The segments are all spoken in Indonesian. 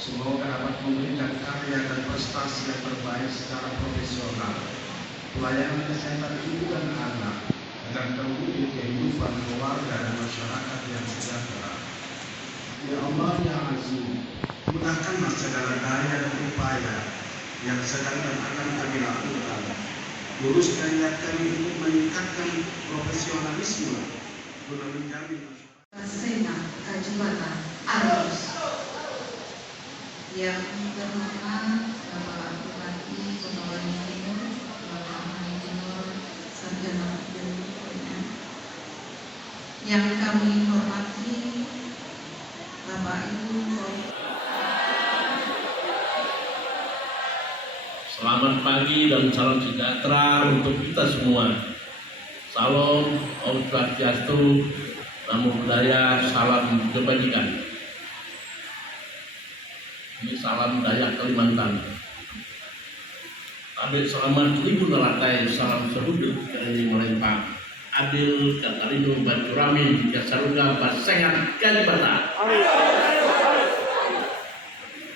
Semoga dapat memberikan karya dan prestasi yang terbaik secara profesional, pelayanan kesehatan ibu dan anak, agar terwujud kehidupan keluarga dan masyarakat yang sejahtera. Ya Allah yang Aziz, mudahkanlah segala daya dan upaya yang sedang dan akan kami lakukan. Luruskan niat kami untuk meningkatkan profesionalisme guna menjamin masyarakat. Sena Kajubata Arus yang terhormat Bapak Bupati Kepulauan Timur, Bapak Maninur Sarjana Hukum, yang kami hormati Bapak Ibu. Selamat pagi dan salam sejahtera untuk kita semua. Salam, Om Swastiastu, Namo Buddhaya, salam kebajikan. Ini salam Dayak Kalimantan. Abid selamat ribu nelatai, salam sehudut dari Melempang. Adil Katarino Bacurami, Jasaruga Basengat Kalibata.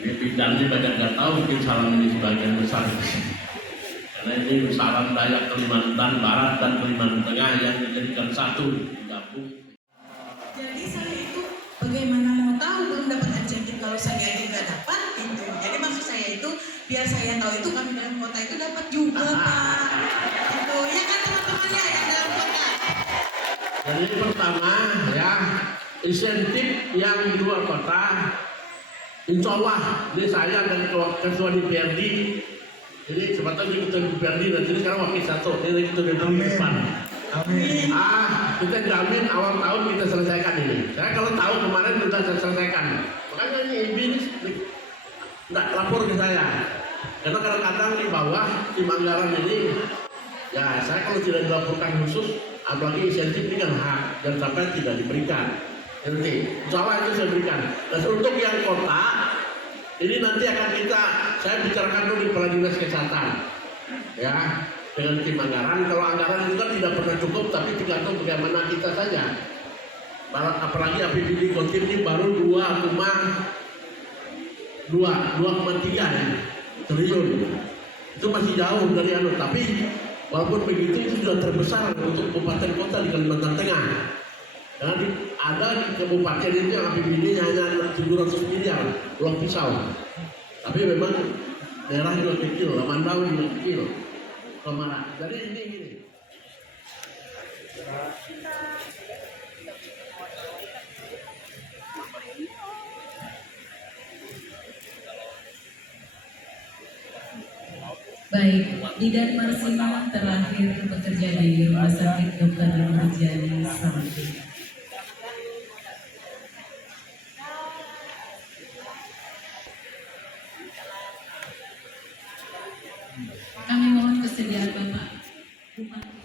Ini bidangnya banyak nggak tahu mungkin salam ini sebagian besar. Karena ini salam Dayak Kalimantan Barat dan Kalimantan Tengah yang dijadikan satu gabung. Jadi saya itu bagaimana mau tahu belum dapat insentif kalau saya aja nggak dapat itu. Jadi maksud saya itu biar saya tahu itu kami dalam kota itu dapat juga Pak. Itu ya kan teman-temannya yang dalam kota. Jadi pertama ya insentif yang di luar kota. Insya Allah ini saya dan ketua DPRD. Jadi sebetulnya ketua DPRD nanti sekarang wakil satu. Ini ketua DPRD di depan. Amin. Kita jamin awal tahun kita selesaikan ini. Saya kalau tahu kemarin sudah saya selesaikan. Makanya ini nggak lapor ke saya. Karena kadang-kadang di bawah tim anggaran ini, ya saya kalau tidak dilaporkan khusus, apalagi insentif ini kan hak dan sampai tidak diberikan. Nanti, soalnya itu saya berikan. Dan untuk yang kota, ini nanti akan saya bicarakan dulu di Kepala Dinas Kesehatan, ya, dengan tim anggaran. Kalau anggaran itu kan tidak pernah cukup, tapi tergantung bagaimana kita saja. Apalagi APBD Kontib ini baru 2,3 triliun. Itu masih jauh dari tapi walaupun begitu itu sudah terbesar untuk kabupaten kota di Kalimantan Tengah. Karena ada di kabupaten itu yang APBD-nya hanya 700 miliar, Pulau Pisau. Tapi memang daerah juga kecil, Lamandau juga kecil, Kemarang. Jadi ini gini. Baik, Bidan Marsino terakhir bekerja di Rumah Sakit Dr. Nurjani Samping. Kami mohon kesediaan Bapak Bupati.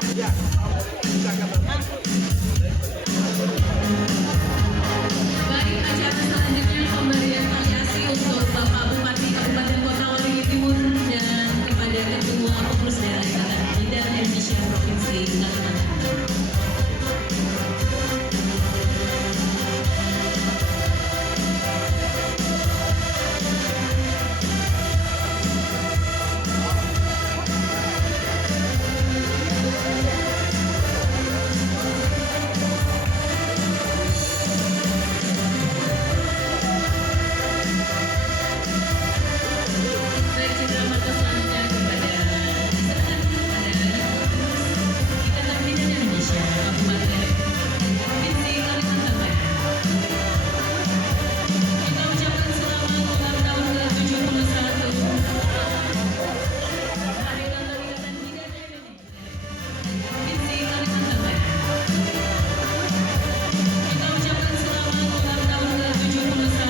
Baik, acara selanjutnya pemberian variasi untuk Bapak Bupati Kabupaten Kota Waringin Timur dan kepada Ketua Pengurus Daerah Ikatan Bidan Indonesia Provinsi Kalimantan. Baik, citra mata selanjutnya diserahkan kepada Ikatan Bidan Indonesia Kabupaten Provinsi Kalimantan Barat. Kita ucapkan selamat ulang tahun ke-71 Hari Ulang Tahun Ikatan Bidan Indonesia Provinsi Kalimantan Barat. Kita ucapkan selamat ulang tahun ke-71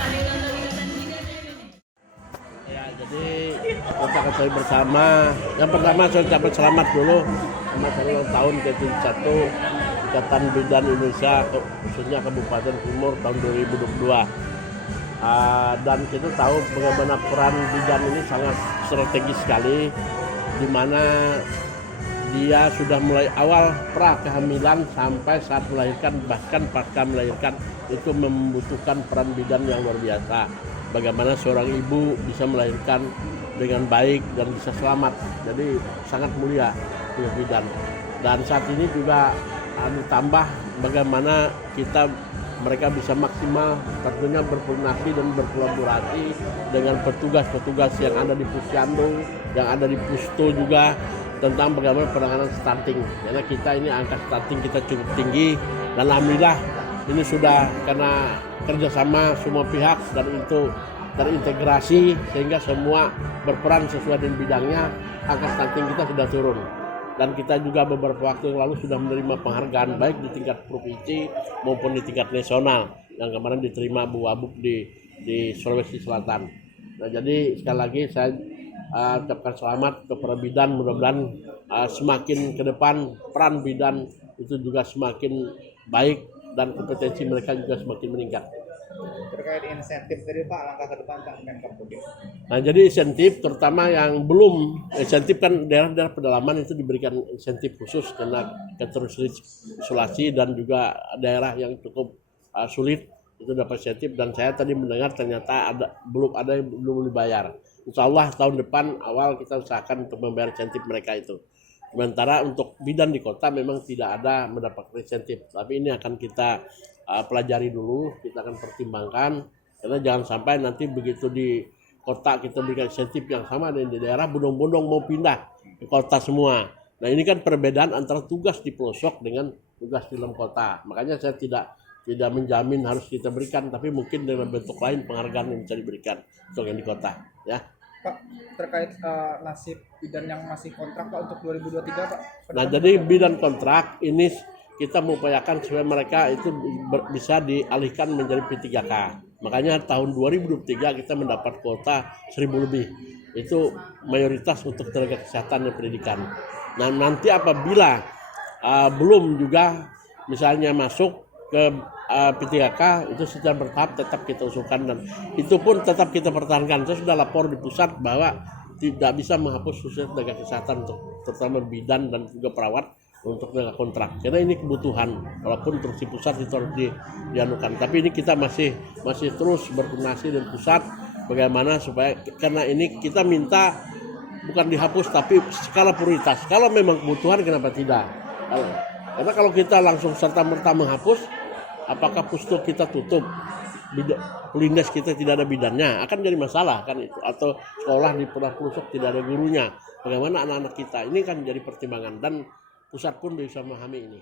Hari Ulang Tahun Ikatan Bidan Indonesia. Ya, jadi kita ketahui bersama. Yang pertama saya ucapkan selamat dulu sama ulang tahun ke-71 Ikatan Bidan Indonesia, khususnya Kabupaten Timur tahun 2022. Dan kita tahu bagaimana peran bidan ini sangat strategis sekali, di mana dia sudah mulai awal pra kehamilan sampai saat melahirkan, bahkan pasca melahirkan itu membutuhkan peran bidan yang luar biasa. Bagaimana seorang ibu bisa melahirkan dengan baik dan bisa selamat. Jadi sangat mulia punya bidan. Dan saat ini juga ditambah bagaimana mereka bisa maksimal tentunya berkoordinasi dan berkolaborasi dengan petugas-petugas yang ada di Pusyandu, yang ada di Pusto juga, tentang bagaimana penanganan stunting. Karena kita ini angka stunting kita cukup tinggi, dan alhamdulillah ini sudah karena kerjasama semua pihak dan itu terintegrasi sehingga semua berperan sesuai dengan bidangnya, angka stunting kita sudah turun. Dan kita juga beberapa waktu yang lalu sudah menerima penghargaan baik di tingkat provinsi maupun di tingkat nasional, yang kemarin diterima Bu Wabub di Sulawesi Selatan. Nah, jadi sekali lagi saya ucapkan selamat kepada bidan, mudah-mudahan semakin ke depan peran bidan itu juga semakin baik dan kompetensi mereka juga semakin meningkat. Terkait insentif tadi Pak, langkah ke depan Pak Menkom Pudin. Nah, jadi insentif terutama yang belum insentif kan daerah-daerah pedalaman itu diberikan insentif khusus karena keterisolasi dan juga daerah yang cukup sulit itu dapat insentif, dan saya tadi mendengar ternyata belum ada yang belum dibayar. Insya Allah tahun depan awal kita usahakan untuk membayar insentif mereka itu. Sementara untuk bidan di kota memang tidak ada mendapatkan insentif, tapi ini akan kita pelajari dulu, kita akan pertimbangkan, karena jangan sampai nanti begitu di kota kita berikan insentif yang sama dan di daerah bondong-bondong mau pindah ke kota semua. Nah, ini kan perbedaan antara tugas di pelosok dengan tugas di dalam kota. Makanya saya tidak menjamin harus kita berikan, tapi mungkin dengan bentuk lain penghargaan yang bisa diberikan untuk yang di kota, ya. Pak, terkait nasib bidan yang masih kontrak Pak untuk 2023 Pak. Nah, jadi bidan kontrak ini kita mengupayakan supaya mereka itu bisa dialihkan menjadi P3K. Makanya tahun 2023 kita mendapat kuota 1.000 lebih. Itu mayoritas untuk tenaga kesehatan dan pendidikan. Nah, nanti apabila belum juga misalnya masuk ke P3K, itu secara bertahap tetap kita usulkan, dan itu pun tetap kita pertahankan. Saya sudah lapor di pusat bahwa tidak bisa menghapus khusus tenaga kesehatan untuk terutama bidan dan juga perawat untuk tenaga kontrak, karena ini kebutuhan, walaupun instruksi pusat itu harus dianukan. Tapi ini kita masih terus berkoordinasi dengan pusat bagaimana supaya, karena ini kita minta bukan dihapus tapi skala prioritas. Kalau memang kebutuhan kenapa tidak? Karena kalau kita langsung serta-merta menghapus, apakah pusto kita tutup, Pulindes kita tidak ada bidannya, akan jadi masalah kan itu, atau sekolah di pelosok tidak ada gurunya. Bagaimana anak-anak kita? Ini kan jadi pertimbangan, dan pusat pun bisa memahami ini.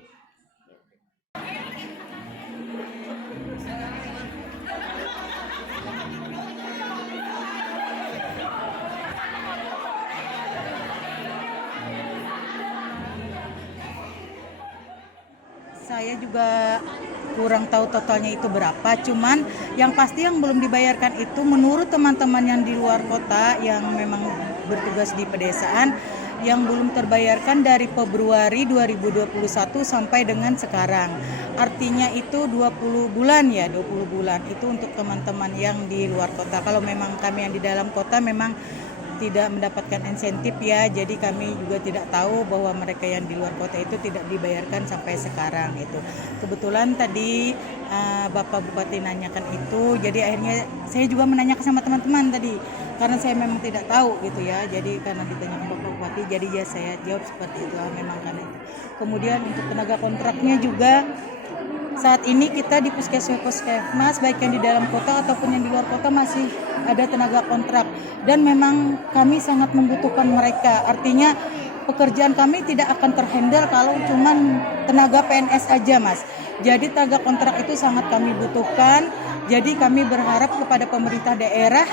Saya juga kurang tahu totalnya itu berapa, cuman yang pasti yang belum dibayarkan itu menurut teman-teman yang di luar kota yang memang bertugas di pedesaan yang belum terbayarkan dari Februari 2021 sampai dengan sekarang. Artinya itu 20 bulan ya, 20 bulan. Itu untuk teman-teman yang di luar kota. Kalau memang kami yang di dalam kota memang tidak mendapatkan insentif ya, jadi kami juga tidak tahu bahwa mereka yang di luar kota itu tidak dibayarkan sampai sekarang itu. Kebetulan tadi Bapak Bupati nanyakan itu, jadi akhirnya saya juga menanyakan sama teman-teman tadi karena saya memang tidak tahu gitu ya, jadi karena ditanyakan Bapak Bupati jadi ya saya jawab seperti itu, memang karena itu. Kemudian untuk tenaga kontraknya juga saat ini kita di puskesmas baik yang di dalam kota ataupun yang di luar kota masih ada tenaga kontrak dan memang kami sangat membutuhkan mereka. Artinya pekerjaan kami tidak akan terhandle kalau cuman tenaga PNS aja Mas. Jadi tenaga kontrak itu sangat kami butuhkan. Jadi kami berharap kepada pemerintah daerah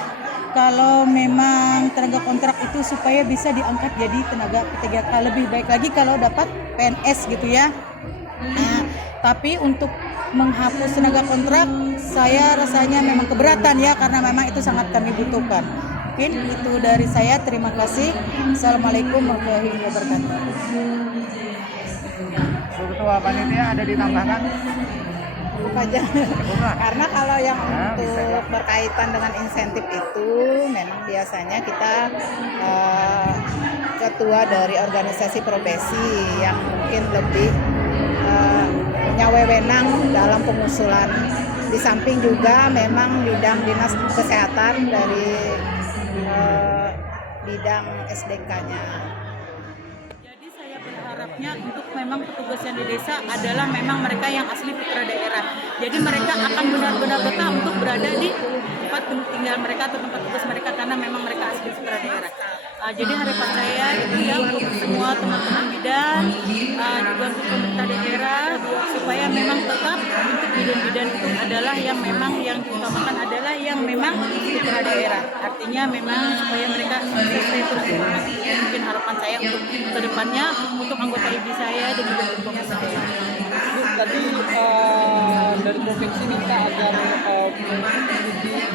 kalau memang tenaga kontrak itu supaya bisa diangkat jadi tenaga PTGK, lebih baik lagi kalau dapat PNS gitu ya. Tapi untuk menghapus tenaga kontrak saya rasanya memang keberatan ya, karena memang itu sangat kami butuhkan. Mungkin itu dari saya, terima kasih. Assalamualaikum warahmatullahi wabarakatuh. Ketua panitia ada ditambahkan? Aja. Karena kalau yang untuk berkaitan dengan insentif itu memang biasanya kita ketua dari organisasi profesi yang mungkin lebih punya wewenang dalam pengusulan. Di samping juga memang bidang dinas kesehatan dari bidang SDK-nya. Jadi saya berharapnya untuk memang petugas yang di desa adalah memang mereka yang asli putra daerah. Jadi mereka akan benar-benar betah untuk berada di tempat tinggal mereka atau tempat tugas mereka karena memang mereka asli putra daerah. Jadi harapan saya itu ya untuk semua teman-teman bidan, juga untuk pemerintah daerah supaya memang tetap untuk bidan-bidan itu adalah yang memang yang diutamakan adalah yang memang putra daerah. Artinya memang supaya mereka stay terus. Mungkin harapan saya untuk kedepannya untuk anggota IBI saya dan juga untuk pemerintah daerah. Tadi dari provinsi minta agar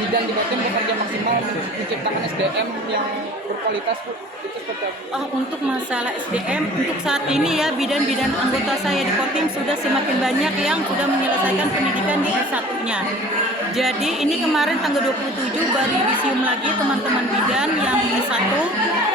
bidang di Kotem bekerja maksimal untuk menciptakan SDM yang berkualitas, Bu. Itu seperti apa? Untuk masalah SDM, untuk saat ini ya bidan-bidan anggota saya di Kotim sudah semakin banyak yang sudah menyelesaikan pendidikan di S1-nya. Jadi ini kemarin tanggal 27 baru yudisium lagi teman-teman bidan yang S1,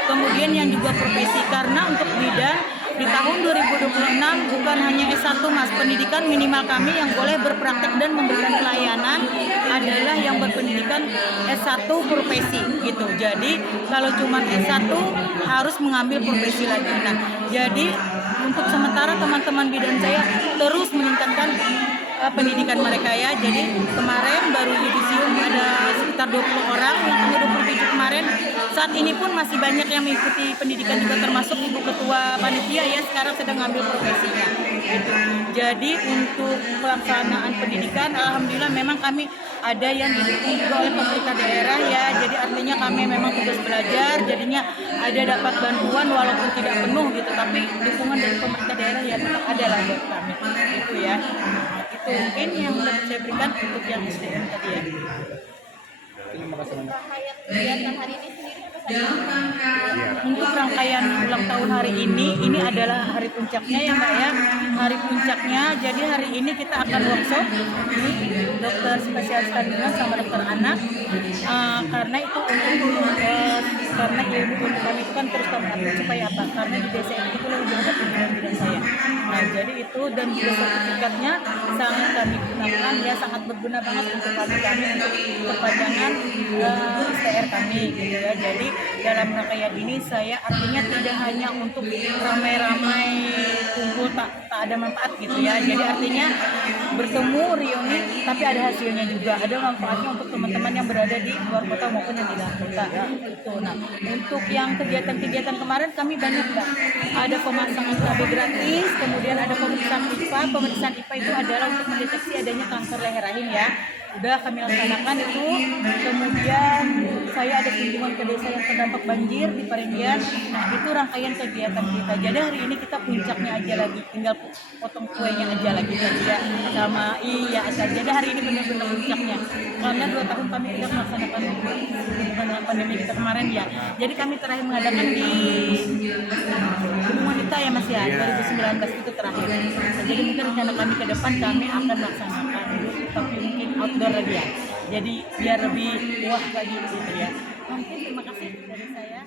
kemudian yang juga profesi, karena untuk bidan di tahun 2026 bukan hanya S1 Mas, pendidikan minimal kami yang boleh berpraktek dan memberikan pelayanan adalah yang berpendidikan S1 profesi gitu. Jadi kalau cuma S1 harus mengambil profesi lagi. Nah, jadi untuk sementara teman-teman bidan saya terus meningkatkan pendidikan mereka ya. Jadi kemarin baru yudisium ada sekitar 20 orang yang tanggal 27 kemarin. Saat ini pun masih banyak yang mengikuti pendidikan juga, termasuk Ibu Ketua Panitia ya sekarang sedang ngambil profesinya gitu. Jadi untuk pelaksanaan pendidikan alhamdulillah memang kami ada yang didukung juga oleh pemerintah daerah ya. Jadi artinya kami memang tugas belajar, jadinya ada dapat bantuan walaupun tidak penuh gitu, tapi dukungan dari pemerintah daerah ya tetap ada lah buat kami gitu ya. Itu mungkin yang dapat saya berikan untuk yang SDM tadi ya. Terima kasih banyak. Untuk rangkaian ulang tahun hari ini adalah hari puncaknya ya Mbak ya. Hari puncaknya, jadi hari ini kita akan workshop ini dokter spesialis kandungan sama dokter anak, karena itu untuk karena ilmu kami itu kan terus kami update supaya apa? Karena di desa ini itu lebih banyak bidan saya. Nah jadi itu dan juga sertifikatnya sangat kami gunakan ya, sangat berguna banget untuk kami untuk perpanjangan STR kami gitu ya. Jadi dalam rangkaian ini saya artinya tidak hanya untuk ramai-ramai kumpul tak ada manfaat gitu ya. Jadi artinya bertemu reuni tapi ada hasilnya juga, ada manfaatnya untuk teman-teman yang berada di luar kota maupun yang di dalam kota itu. Nah untuk yang kegiatan-kegiatan kemarin kami banyak Mbak, ada pemasangan KB gratis, kemudian ada pemeriksaan IPA. Pemeriksaan IPA itu adalah untuk mendeteksi adanya kanker leher rahim ya. udah kami laksanakan itu. Kemudian saya ada kunjungan ke desa yang terdampak banjir di Parenggian. Nah itu rangkaian kegiatan kita. Jadi hari ini kita puncaknya aja lagi, tinggal potong kuenya aja lagi ya sama acara. Jadi hari ini benar-benar puncaknya. Karena 2 tahun kami tidak melaksanakan dengan pandemi kita kemarin ya. Jadi kami terakhir mengadakan di Gunung Wanita ya Mas ya, 2019 itu terakhir. Jadi mungkin rencana kami ke depan kami akan melaksanakan tapi mungkin outdoor lagi ya. Jadi biar lebih wah lagi gitu ya. Mungkin terima kasih dari saya.